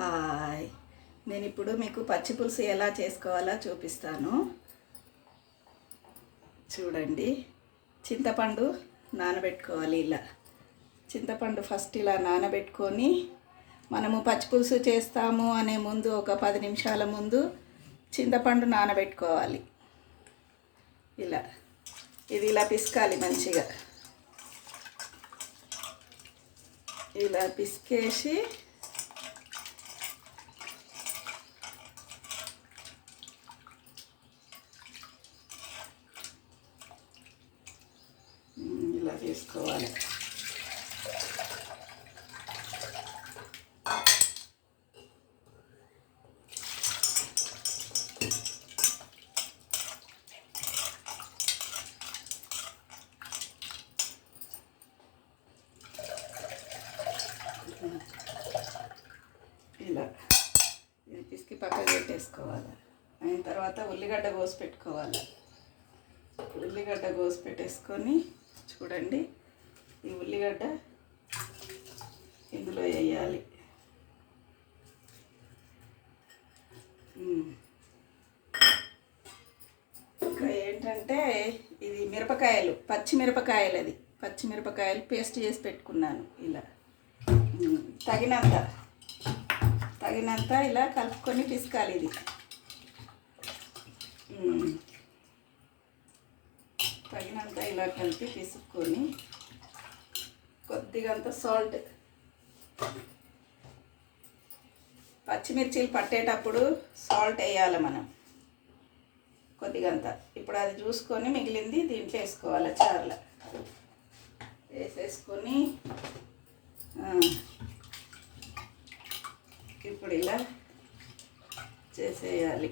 Hi, నేను ఇప్పుడు మీకు పచ్చి పులుసు ఎలా చేసుకోవాలో చూపిస్తాను. చూడండి, చింతపండు నానబెట్టుకోవాలి. ఇలా చింతపండు ఫస్ట్ ఇలా నానబెట్టుకొని మనము పచ్చి పులుసు చేస్తాము అనే ముందు ఒక 10 నిమిషాల ముందు చింతపండు నానబెట్టుకోవాలి. ఇది ఇలా పిసకాలి మంచిగా. ఇలా పిసికేసి ఇలా చేసుకోవాలి. ఇలా ఇది పిసికి పక్కకు పెట్టేసుకోవాలి. అయిన తర్వాత ఉల్లిగడ్డ కోసి పెట్టుకోవాలి. ఉల్లిగడ్డ కోసి పెట్టేసుకొని చూడండి, ఈ ఉల్లిగడ్డ ఇందులో వేయాలి. ఇంకా ఏంటంటే ఇది మిరపకాయలు, పచ్చిమిరపకాయలు పేస్ట్ చేసి పెట్టుకున్నాను. ఇలా తగినంత ఇలా కలుపుకొని పిసకాలి. ఇది తగినంత ఇలా కలిపి పిసుక్కొని కొద్దిగంత సాల్ట్, పచ్చిమిర్చీలు పట్టేటప్పుడు సాల్ట్ వేయాలి మనం కొద్దిగంత. ఇప్పుడు అది చూసుకొని మిగిలింది దీంట్లో వేసుకోవాలి. చారులో వేసేసుకొని ఇప్పుడు ఇలా చేసేయాలి.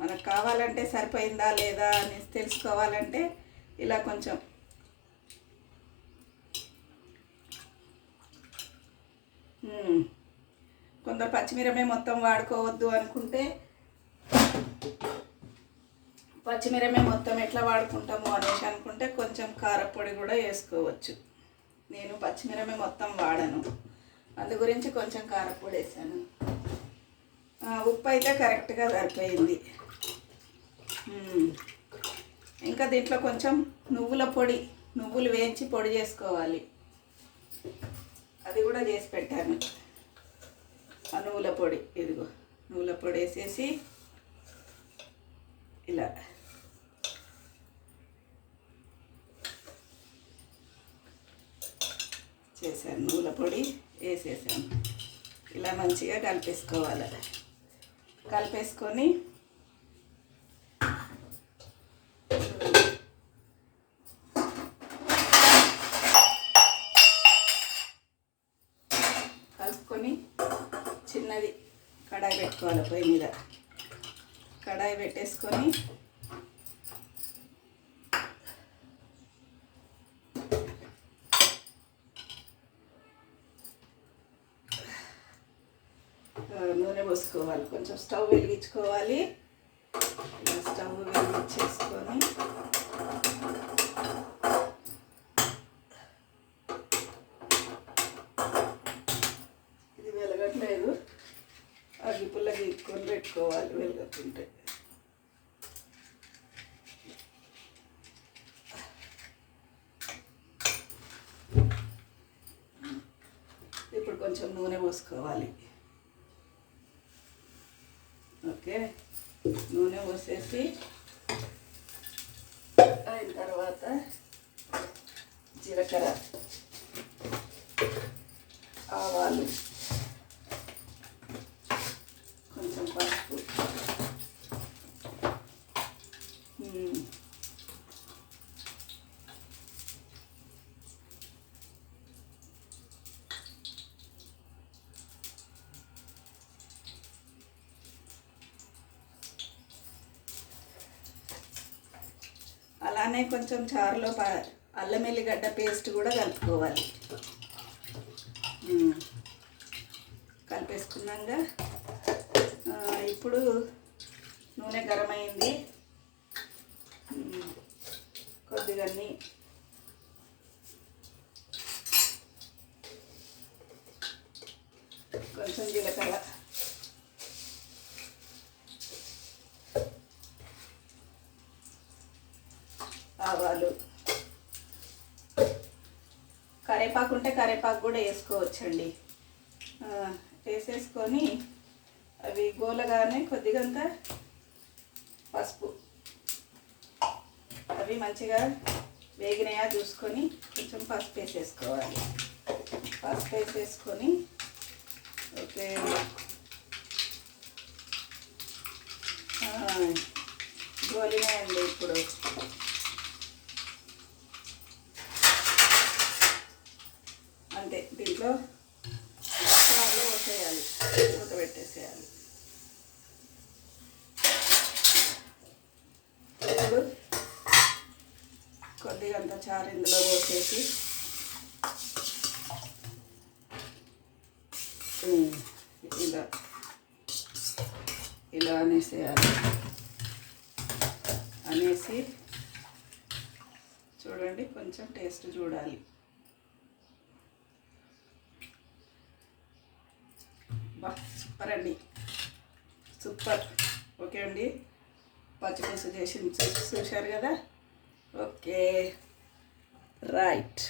మనకు కావాలంటే సరిపోయిందా లేదా అని తెలుసుకోవాలంటే ఇలా కొంచెం కొందరు పచ్చిమిరమే మొత్తం వాడుకోవద్దు అనుకుంటే పచ్చిమిరమే మొత్తం ఎట్లా వాడుకుంటాము అనేసి అనుకుంటే కొంచెం కారపొడి కూడా వేసుకోవచ్చు. నేను పచ్చిమిరమే మొత్తం వాడను, అందు గురించి కొంచెం కారపొడి వేసాను. ఉప్పు అయితే కరెక్ట్గా సరిపోయింది. ఇంకా దీంట్లో కొంచెం నువ్వులు వేయించి పొడి చేసుకోవాలి. అది కూడా చేసి పెట్టాను. ఆ నువ్వుల పొడి, ఇదిగో నువ్వుల పొడి వేసేసి ఇలా చేశాను. నువ్వుల పొడి వేసేసాను. ఇలా మంచిగా కలిపేసుకోవాలి. కలిపేసుకొని చిన్నది కడాయి పెట్టుకోవాలి. పొయ్యి మీద కడాయి పెట్టేసుకొని నూనె పోసుకోవాలి. కొంచెం స్టవ్ వెలిగించుకోవాలి. స్టవ్ వెలిగించేసుకొని ఇది వెలగట్లేదు, అగ్గిపుల్ల గీక్కొని పెట్టుకోవాలి వెలగకుంటే. ఇప్పుడు కొంచెం నూనె పోసుకోవాలి. ఓకే, నూనె పోసేసి అయిన తర్వాత జీలకర్ర, ఆవాలు, కొంచెం పసుపు, అలానే కొంచెం చారులో అల్లం ఎల్లిగడ్డ పేస్ట్ కూడా కలుపుకోవాలి. కలిపేసుకున్నాక ఇప్పుడు నూనె గరం అయింది. కొద్దిగా ఆవాలు, కరేపాకు ఉంటే కరేపాకు కూడా వేసుకోవచ్చండి. వేసేసుకొని అవి గోలగానే కొద్దిగంత పసుపు, అవి మంచిగా వేగినాయా చూసుకొని కొంచెం పసుపు వేసేసుకోవాలి. పసుపు వేసేసుకొని ఓకే గోలినాయండి. ఇప్పుడు అంతే, దీంట్లో చారులో పోసేయాలి, మూత పెట్టేసేయాలి. ఇప్పుడు కొద్దిగా అంత చారు ఇందులో పోసేసి ఇలా ఇలా అనేసేయాలి. అనేసి చూడండి, కొంచెం టేస్ట్ చూడాలి. బా సూపర్ అండి, సూపర్. ఓకే అండి, పచ్చిపులుసు చేసి చూశారు కదా. Okay right.